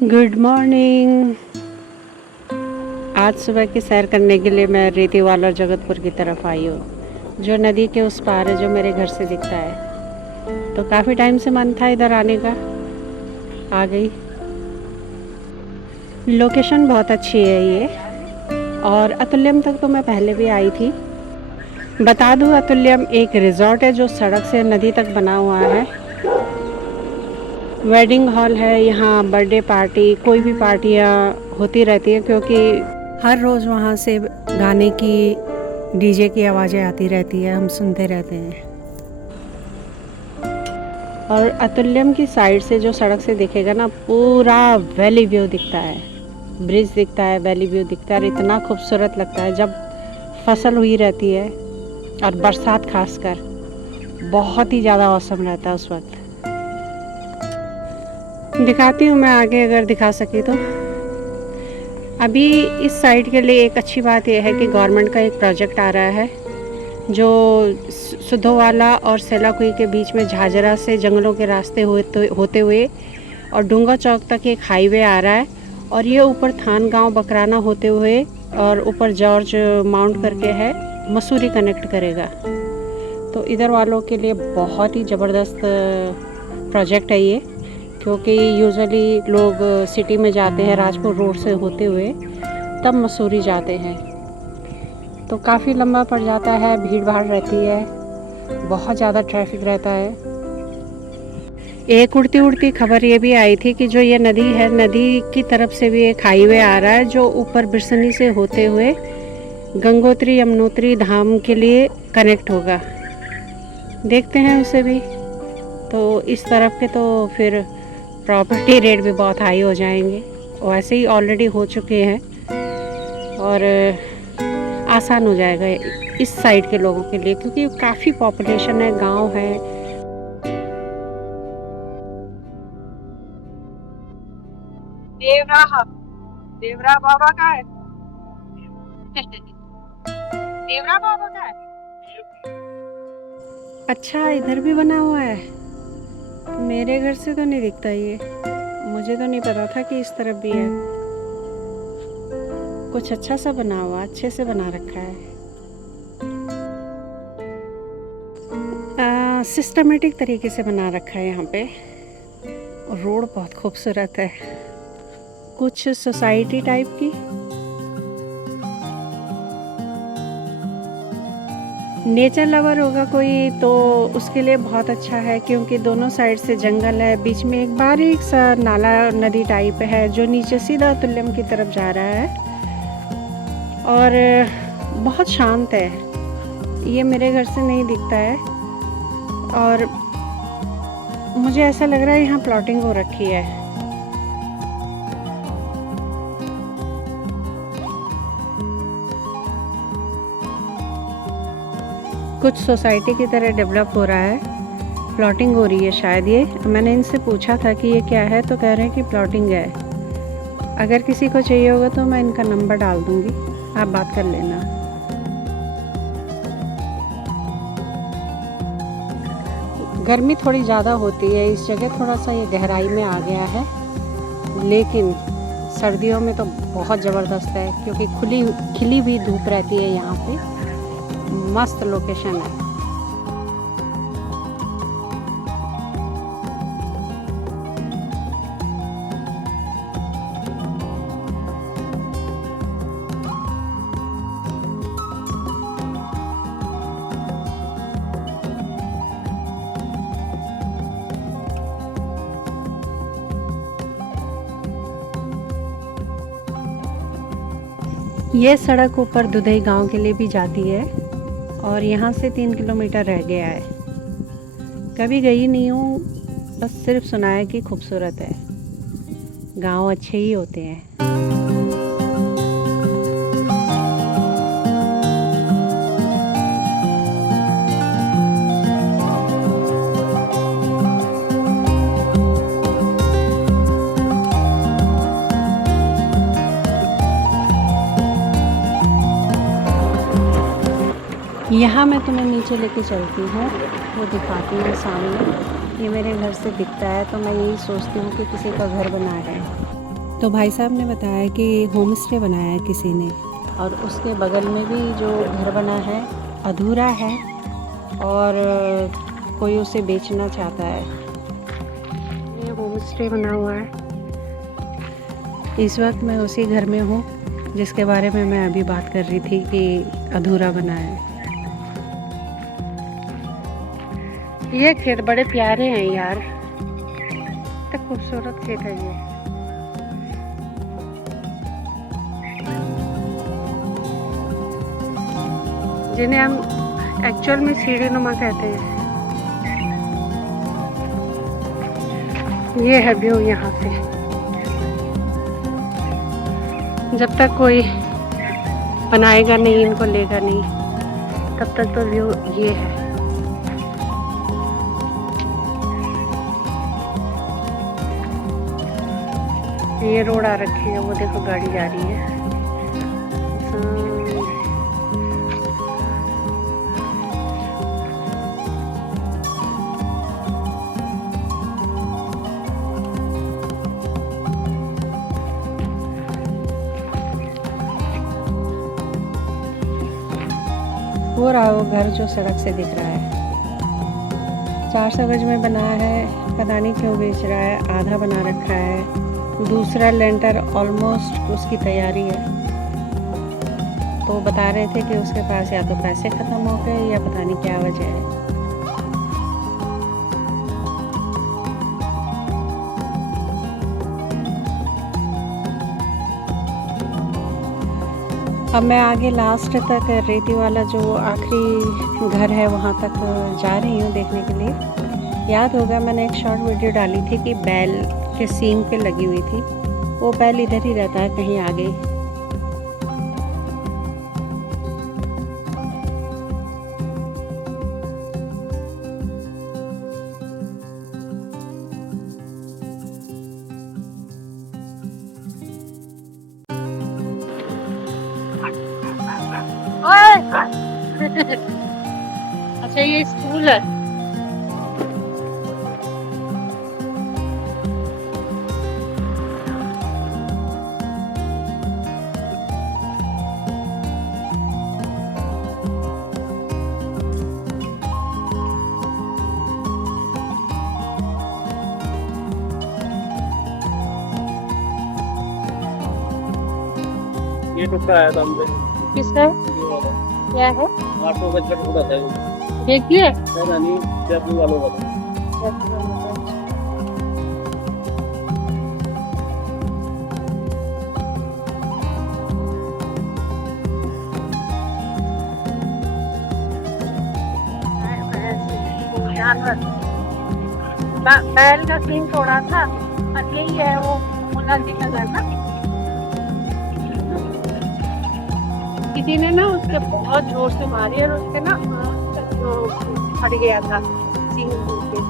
Good morning. आज सुबह की सैर करने के लिए मैं रेतीवाला जगतपुर की तरफ आई हूँ, जो नदी के उस पार है, जो मेरे घर से दिखता है। तो काफ़ी टाइम से मन था इधर आने का, आ गई। लोकेशन बहुत अच्छी है ये, और अतुल्यम तक तो मैं पहले भी आई थी। बता दूँ, अतुल्यम एक रिजॉर्ट है जो सड़क से नदी तक बना हुआ है। वेडिंग हॉल है, यहाँ बर्थडे पार्टी, कोई भी पार्टियाँ होती रहती है, क्योंकि हर रोज़ वहाँ से गाने की, डीजे की आवाज़ें आती रहती है, हम सुनते रहते हैं। और अतुल्यम की साइड से जो सड़क से दिखेगा ना, पूरा वैली व्यू दिखता है, ब्रिज दिखता है, वैली व्यू दिखता है, और इतना खूबसूरत लगता है जब फसल हुई रहती है, और बरसात खासकर बहुत ही ज़्यादा औसम रहता है उस वक्त। दिखाती हूँ मैं आगे, अगर दिखा सकी तो। अभी इस साइड के लिए एक अच्छी बात यह है कि गवर्नमेंट का एक प्रोजेक्ट आ रहा है, जो सुधोवाला और सेलाकुई के बीच में झाझरा से जंगलों के रास्ते होते हुए और डूंगा चौक तक एक हाईवे आ रहा है, और ये ऊपर थान गांव बकराना होते हुए और ऊपर जॉर्ज माउंट करके है, मसूरी कनेक्ट करेगा। तो इधर वालों के लिए बहुत ही ज़बरदस्त प्रोजेक्ट है ये, क्योंकि यूजुअली लोग सिटी में जाते हैं राजपुर रोड से होते हुए, तब मसूरी जाते हैं, तो काफ़ी लंबा पड़ जाता है, भीड़ भाड़ रहती है, बहुत ज़्यादा ट्रैफिक रहता है। एक उड़ती उड़ती खबर ये भी आई थी कि जो ये नदी है, नदी की तरफ से भी एक हाईवे आ रहा है, जो ऊपर बिरसनी से होते हुए गंगोत्री यमुनोत्री धाम के लिए कनेक्ट होगा। देखते हैं उसे भी। तो इस तरफ के तो फिर प्रॉपर्टी रेट भी बहुत हाई हो जाएंगे, वैसे ही ऑलरेडी हो चुके हैं, और आसान हो जाएगा इस साइड के लोगों के लिए, क्योंकि काफ़ी पॉपुलेशन है, गांव है। देवरा बाबा का है। देवरा बाबा का है। अच्छा, इधर भी बना हुआ है। मेरे घर से तो नहीं दिखता ये, मुझे तो नहीं पता था कि इस तरफ भी है। कुछ अच्छा सा बना हुआ, अच्छे से बना रखा है, सिस्टमेटिक तरीके से बना रखा है यहाँ पे। रोड बहुत खूबसूरत है, कुछ सोसाइटी टाइप की। नेचर लवर होगा कोई तो उसके लिए बहुत अच्छा है, क्योंकि दोनों साइड से जंगल है, बीच में एक बारीक सा नाला नदी टाइप है, जो नीचे सीधा तुल्यम की तरफ जा रहा है, और बहुत शांत है। ये मेरे घर से नहीं दिखता है, और मुझे ऐसा लग रहा है यहाँ प्लॉटिंग हो रखी है। कुछ सोसाइटी की तरह डेवलप हो रहा है, प्लॉटिंग हो रही है शायद ये। मैंने इनसे पूछा था कि ये क्या है, तो कह रहे हैं कि प्लॉटिंग है। अगर किसी को चाहिए होगा तो मैं इनका नंबर डाल दूँगी, आप बात कर लेना। गर्मी थोड़ी ज़्यादा होती है इस जगह, थोड़ा सा ये गहराई में आ गया है, लेकिन सर्दियों में तो बहुत ज़बरदस्त है, क्योंकि खिली हुई धूप रहती है यहाँ पे। मस्त लोकेशन है। ये सड़क ऊपर दुधई गांव के लिए भी जाती है, और यहाँ से 3 किलोमीटर रह गया है। कभी गई नहीं हूँ, बस सिर्फ सुना है कि खूबसूरत है, गांव अच्छे ही होते हैं। यहाँ मैं तुम्हें नीचे लेके चलती हूँ, वो दिखाती हूँ सामने। ये मेरे घर से दिखता है, तो मैं यही सोचती हूँ कि किसी का घर बना है। तो भाई साहब ने बताया कि होम स्टे बनाया है किसी ने, और उसके बगल में भी जो घर बना है अधूरा है और कोई उसे बेचना चाहता है। ये होम स्टे बना हुआ है। इस वक्त मैं उसी घर में हूँ जिसके बारे में मैं अभी बात कर रही थी कि अधूरा बना है। ये खेत बड़े प्यारे हैं यार, कितना खूबसूरत खेत है ये। जिन्हें हम एक्चुअल में सीढ़ी नुमा कहते हैं। ये है व्यू यहाँ से। जब तक कोई बनाएगा नहीं, इनको लेगा नहीं, तब तक तो व्यू ये है। ये रोड आ रखी है, वो देखो गाड़ी जा रही है। वो रहा वो घर जो सड़क से दिख रहा है। 400 गज में बना है, पता नहीं क्यों बेच रहा है। आधा बना रखा है, दूसरा लेंटर ऑलमोस्ट उसकी तैयारी है। तो बता रहे थे कि उसके पास या तो पैसे ख़त्म हो गए या पता नहीं क्या वजह है। अब मैं आगे लास्ट तक रेती वाला जो आखिरी घर है वहाँ तक जा रही हूँ देखने के लिए। याद होगा मैंने एक शॉर्ट वीडियो डाली थी कि बैल के सींग पे लगी हुई थी। वो बैल इधर ही रहता है, कहीं आगे। अच्छा ये स्कूल है। ये टुकड़ा आया था हमसे। किसका? क्या है? 800 गज का टुकड़ा था ये। देखिए नहीं, जयपुर वालों का था। बैल का सीन तोड़ा था, और यही है वो मुन्ना जी का घर ना। किसी ने ना उसके बहुत जोर से मारी और उसके ना फट गया था सींग के।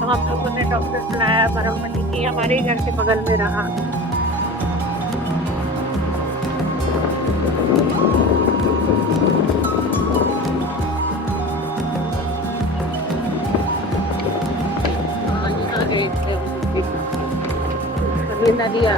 तो हम लोगों ने डॉक्टर बुलाया, मरम्मत की, हमारे घर के बगल में रहा। नदिया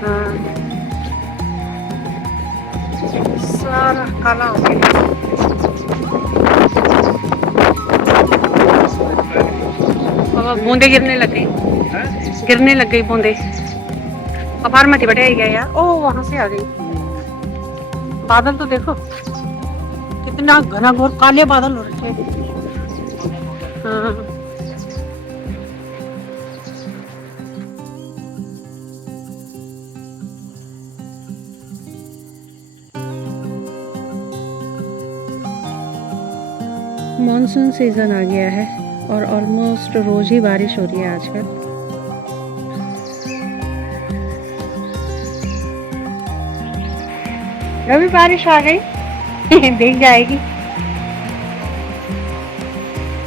हाँ, सारा काला हो गया। अब बूंदे गिरने लग गई, बूंदे। अब बाहर मत बैठे गया यार। ओ वहां से आ गई। बादल तो देखो कितना घना घोर काले बादल हो रखे हैं। हाँ। मॉनसून सीज़न आ गया है और ऑलमोस्ट रोज़ ही बारिश हो रही है आजकल। अभी बारिश आ गई देख जाएगी।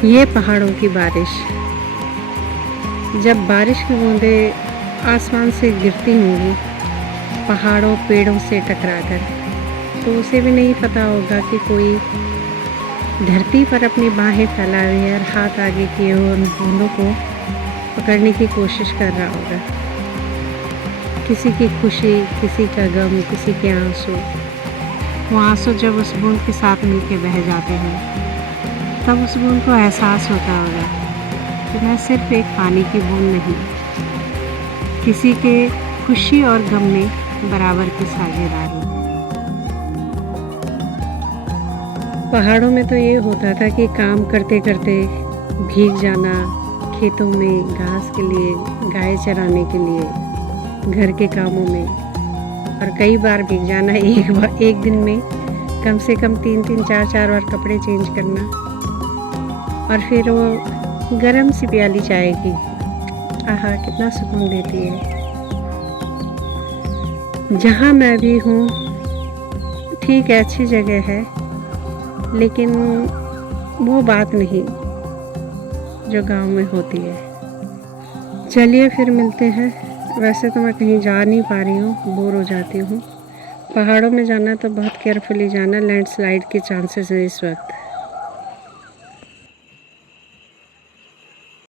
ये पहाड़ों की बारिश, जब बारिश की बूंदें आसमान से गिरती होंगी पहाड़ों पेड़ों से टकराकर, तो उसे भी नहीं पता होगा कि कोई धरती पर अपनी बाहें फैलाए हुए और हाथ आगे किए हुए उन बूंदों को पकड़ने की कोशिश कर रहा होगा। किसी की खुशी, किसी का गम, किसी के आंसू, वो आंसू जब उस बूंद के साथ मिलके बह जाते हैं तब उस बूंद को एहसास होता होगा कि मैं सिर्फ एक पानी की बूंद नहीं, किसी के खुशी और गम में बराबर की साझेदार हूँ। पहाड़ों में तो ये होता था कि काम करते करते भीग जाना, खेतों में घास के लिए, गाय चराने के लिए, घर के कामों में, और कई बार भीग जाना। एक दिन में कम से कम 3-3, 4-4 बार कपड़े चेंज करना, और फिर वो गरम सी प्याली चाय की, आहा कितना सुकून देती है। जहाँ मैं भी हूँ ठीक है, अच्छी जगह है, लेकिन वो बात नहीं जो गांव में होती है। चलिए फिर मिलते हैं। वैसे तो मैं कहीं जा नहीं पा रही हूँ, बोर हो जाती हूँ। पहाड़ों में जाना तो बहुत केयरफुली जाना, लैंडस्लाइड के चांसेस हैं इस वक्त।